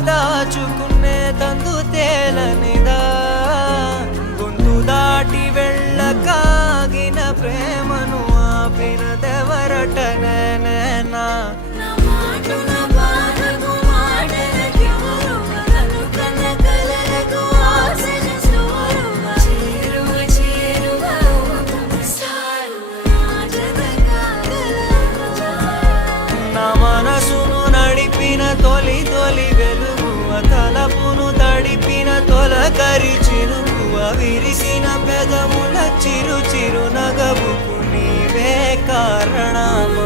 దాచుకునే తందు తేలనిదా గొంతు దాటి వెళ్ళకాగిన ప్రేమను ఆపినదెవరటనే నేనా తొలి తొలి వెలుగువ తలపును తడిపిన తొలకరి చిరుకువ విరిసిన పెదముల చిరు చిరు నగవుకు నీవే కారణమా